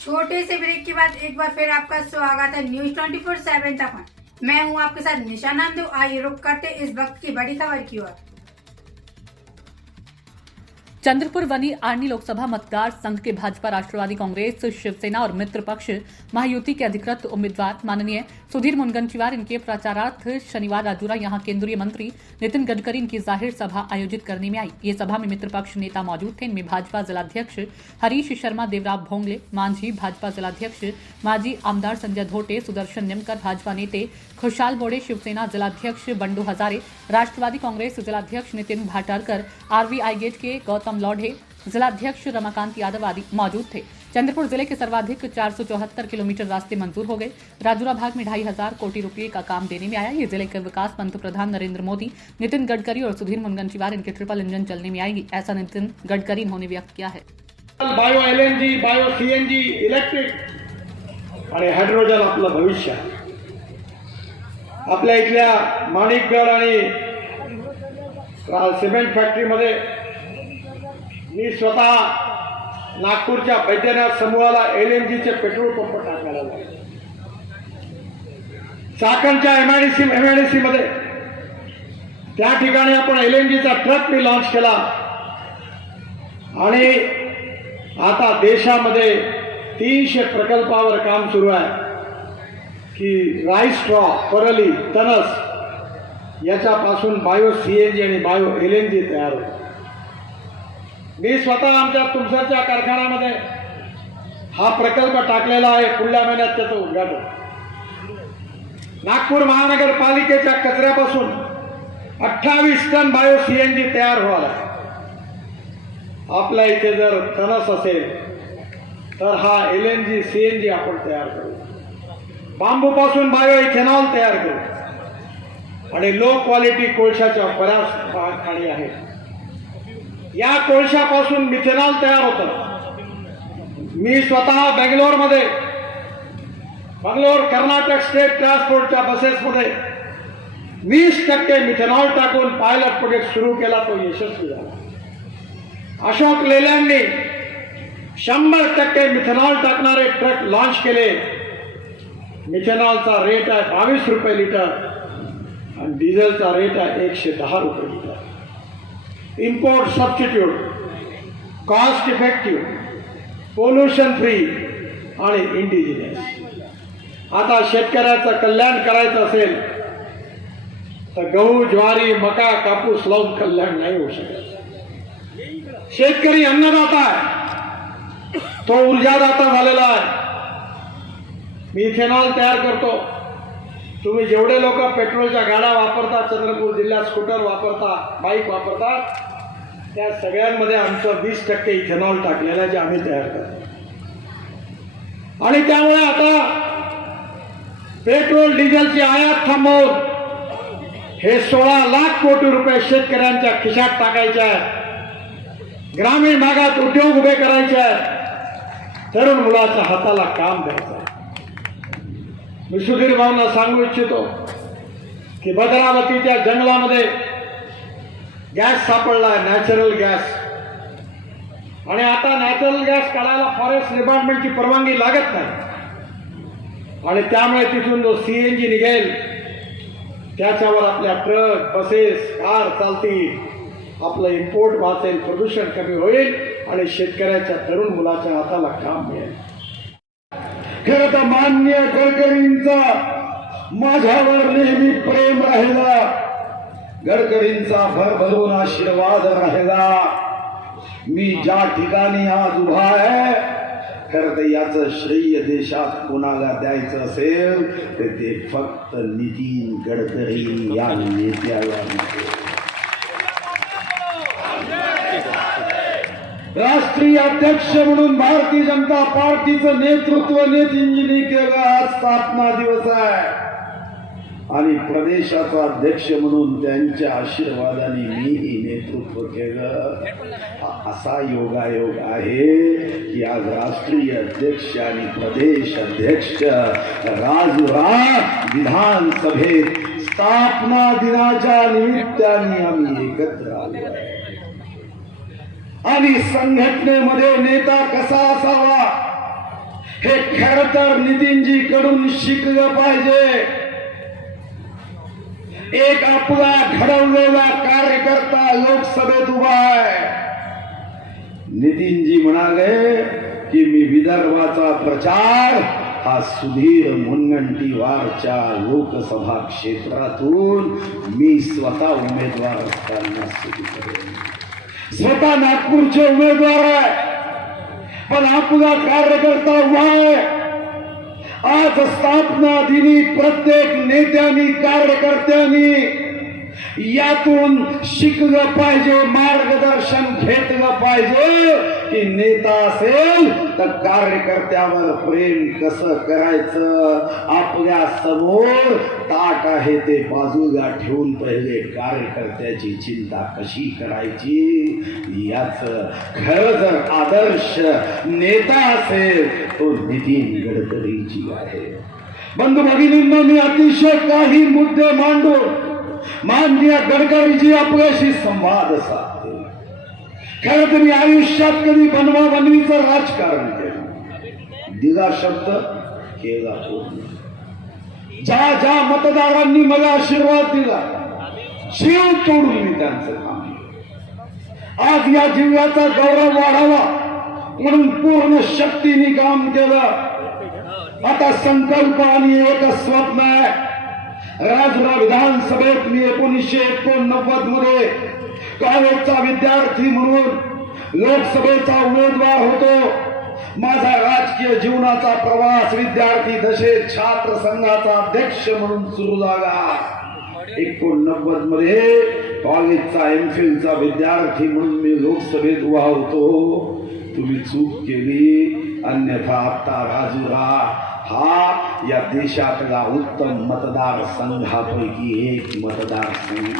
छोटे से ब्रेक के बाद एक बार फिर आपका स्वागत है न्यूज 24/7 तक। मैं हूं आपके साथ निशा नामदेव। आइए रुक करते इस वक्त की बड़ी खबर की ओर। चंद्रपुर वनी आर्नी लोकसभा मतदार संघ के भाजपा, राष्ट्रवादी कांग्रेस, शिवसेना और मित्र पक्ष महायुति के अधिकृत उम्मीदवार माननीय सुधीर मुनगंटीवार इनके प्रचारार्थ शनिवार राजूरा यहां केंद्रीय मंत्री नितिन गडकरी इनकी जाहिर सभा आयोजित करने में आई। ये सभा में मित्र पक्ष नेता मौजूद थे। इनमें भाजपा जिलाध्यक्ष हरीश शर्मा, देवराव भोंगले, मांझी, भाजपा जिलाध्यक्ष माजी आमदार संजय धोटे, सुदर्शन निमकर, भाजपा नेते खुशहाल बोड़े, शिवसेना जिलाध्यक्ष बंडू हजारे, राष्ट्रवादी कांग्रेस जिलाध्यक्ष नितिन भाटारकर, आरवीआई गेट के गौतम लौढे, जिलाध्यक्ष रमाकांत यादव आदि मौजूद थे। चंद्रपुर जिले के सर्वाधिक 474 किलोमीटर रास्ते मंजूर हो गए। राजूरा भाग में 2,500 कोटी रुपए का काम देने में आया। ये जिले के विकास मंत्री प्रधान नरेंद्र मोदी, नितिन गडकरी और सुधीर मुनगंटीवार इनके ट्रिपल इंजन चलने में आएगी, ऐसा नितिन गडकरी इन्होंने व्यक्त किया है। Bio LNG, bio CNG, electric आणि हायड्रोजन आपलं भविष्य। आपल्या इथल्या माणिकगड आणि सिमेंट फॅक्टरीमध्ये मी स्वतः नागपूरच्या बैद्यनाथ समूहाला एलएनजीचे पेट्रोल पंप टाकायला लागले। चाकणच्या एमआयडीसी मध्ये त्या ठिकाणी आपण एलएनजीचा ट्रक मी लॉन्च केला आणि आता देशामध्ये 300 प्रकल्पावर काम सुरू आहे की राईस स्ट्रॉ, परली, तणस याच्यापासून बायो सीएनजी आणि बायो एलएनजी तयार होते। मी स्वतः आमच्या तुमसरच्या कारखान्यामध्ये हा प्रकल्प टाकलेला आहे। पुढल्या महिन्यात त्याचं उद्घाटन। नागपूर महानगरपालिकेच्या कचऱ्यापासून 28 टन बायो सीएनजी तयार व्हायला। आपल्या इथे जर तणस असेल तर हा एलएनजी सीएनजी आपण तयार करू। बांबूपासून बायो इथेनॉल तयार करू आणि लो क्वालिटी कोळशाच्या बऱ्याच खाणी आहेत। या कोळशापासून मिथेनॉल तयार होतं। मी स्वतः बेंगलोरमध्ये कर्नाटक स्टेट ट्रान्सपोर्टच्या बसेसमध्ये 20% मिथेनॉल टाकून पायलट प्रोजेक्ट सुरू केला, तो यशस्वी झाला। अशोक लेलँडनी 100% मिथेनॉल टाकणारे ट्रक लॉन्च केले। मिथेनॉलचा रेट आहे 22 रुपये लिटर आणि डिझेलचा रेट आहे 110 रुपये litre. Import substitute, cost effective, pollution free आणि इंडिजिनियस। आता शेतकऱ्याचं कल्याण करायचं असेल तर गहू, ज्वारी, मका, कापूस लावून कल्याण नाही होऊ शकत। शेतकरी अन्नदाता आहे, तो ऊर्जादाता झालेला आहे। मी इथेनॉल तयार करतो। तुम्ही जेवढे लोक पेट्रोलच्या गाड्या वापरता, चंद्रपूर जिल्ह्यात स्कूटर वापरता, बाईक वापरता, त्या सगळ्यांमध्ये आमचं 20% इथेनॉल टाकलेलं आहे जे आम्ही तयार करतो। आणि त्यामुळे आता पेट्रोल डिझेलची आयात थांबवून हे 16 लाख कोटी रुपये शेतकऱ्यांच्या खिशात टाकायचे आहेत। ग्रामीण भागात उद्योग उभे करायचे आहेत। तरुण मुलाच्या हाताला काम द्यायचं आहे। मी सुधीर भाऊंना सांगू इच्छितो की भद्रावतीच्या जंगलामध्ये गॅस सापडला आहे, नॅचरल गॅस। आणि आता नॅचरल गॅस काढायला फॉरेस्ट डिपार्टमेंटची परवानगी लागत नाही आणि त्यामुळे तिथून जो सीएनजी निघेल त्याच्यावर आपल्या ट्रक, बसेस, कार चालतील। आपलं इम्पोर्ट वाचेल, प्रदूषण कमी होईल आणि शेतकऱ्याच्या तरुण मुलाच्या हाताला काम मिळेल। खरं तर मान्य गडकरींचा माझ्यावर नेहमी प्रेम राहिला, गडकरींचा भरभरून आशीर्वाद राहिला। मी ज्या ठिकाणी आज उभा आहे, खरं तर याचं श्रेय देशात कोणाला द्यायचं असेल तर ते फक्त नितीन गडकरी या नेत्याला मिळेल। राष्ट्रीय अध्यक्ष म्हणून भारतीय जनता पार्टीचं नेतृत्व नितीनजींनी केलं। आज स्थापना दिवस आहे आणि प्रदेशाचा अध्यक्ष म्हणून त्यांच्या आशीर्वादाने मीही नेतृत्व केलं। असा योगायोग आहे की आज राष्ट्रीय अध्यक्ष आणि प्रदेश अध्यक्ष राजूरा विधानसभेत स्थापना दिनाच्या निमित्ताने आम्ही एकत्र आलो आहे। आणि संघटनेमध्ये नेता कसा असावा हे खरं तर नितीनजी कडून शिकलं पाहिजे. एक आपला घडवलेला कार्यकर्ता लोकसभेत उभा आहे. नितीनजी म्हणाले की मी विदर्भाचा प्रचार हा सुधीर मुनगंटीवारच्या लोकसभा क्षेत्रातून मी स्वतः उमेदवार असताना सुरू करेन. स्वतः नागपूरचे उमेदवार आहे, पण आपला कार्यकर्ता उभा आहे. आज स्थापना दिनी प्रत्येक नेत्यांनी कार्यकर्त्यांनी यातून शिकलं पाहिजे, मार्गदर्शन घेतलं पाहिजे की नेता असेल तर कार्यकर्त्यावर प्रेम कसं करायचं. आपल्या समोर ताट आहे ते बाजूला ठेवून पहिले कार्यकर्त्याची चिंता कशी करायची याच खरं जर आदर्श नेता असेल तो नितीन गडकरीजी आहे. बंधू भगिनींना मी अतिशय काही मुद्दे मांडून माननीय गडकरीजी आपल्याशी संवाद साधते. खरं तर मी आयुष्यात कधी बनवा बनवीचं राजकारण केलं. दिला शब्द केला पूर्ण. ज्या मतदारांनी मला आशीर्वाद दिला जीव तोडून मी त्यांचं काम केलं. आज या जिल्ह्याचा गौरव वाढावा म्हणून पूर्ण शक्तीने काम केलं. आता संकल्प आणि एक स्वप्न आहे. राजुरा विधानसभेत मी 1989 मध्ये कॉलेजचा विद्यार्थी म्हणून लोकसभेचा उमेदवार होतो. माझा राजकीय जीवनाचा प्रवास विद्यार्थी दशेत छात्र संघाचा अध्यक्ष म्हणून सुरू झाला. 89 मध्ये कॉलेजचा एमफिलचा विद्यार्थी म्हणून मी लोकसभेत उभा होतो. तुम्ही चूक केली, अन्यथा आता राजुरा हा या देशातला उत्तम मतदार संघापैकी एक मतदार संघ.